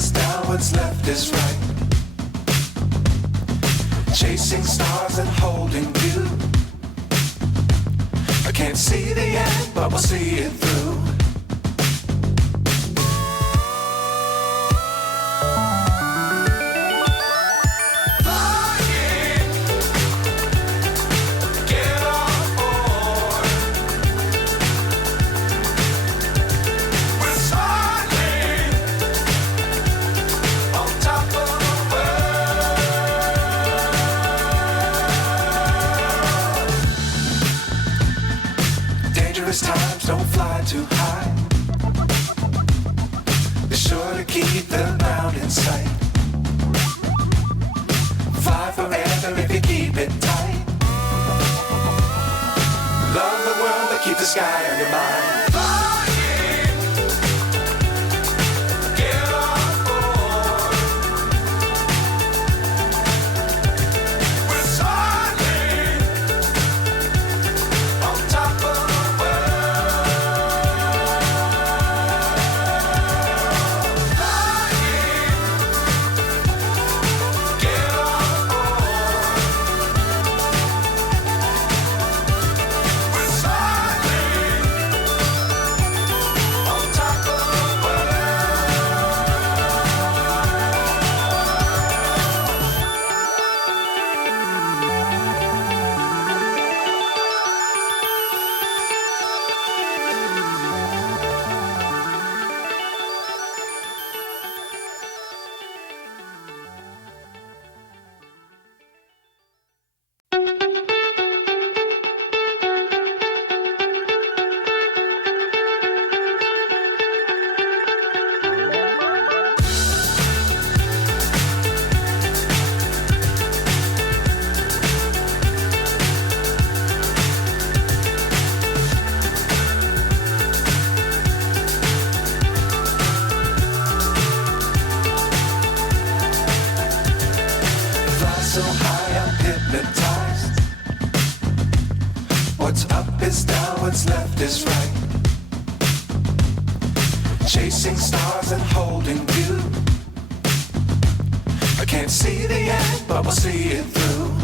is down, what's left is right. Chasing stars and holding you. I can't see the end, but we'll see it through. Times don't fly too high. Be sure to keep the ground in sight. Fly forever if you keep it tight. Love the world but keep the sky on your mind. So high I'm hypnotized. What's up is down, what's left is right. Chasing stars and holding you. I can't see the end, but we'll see it through.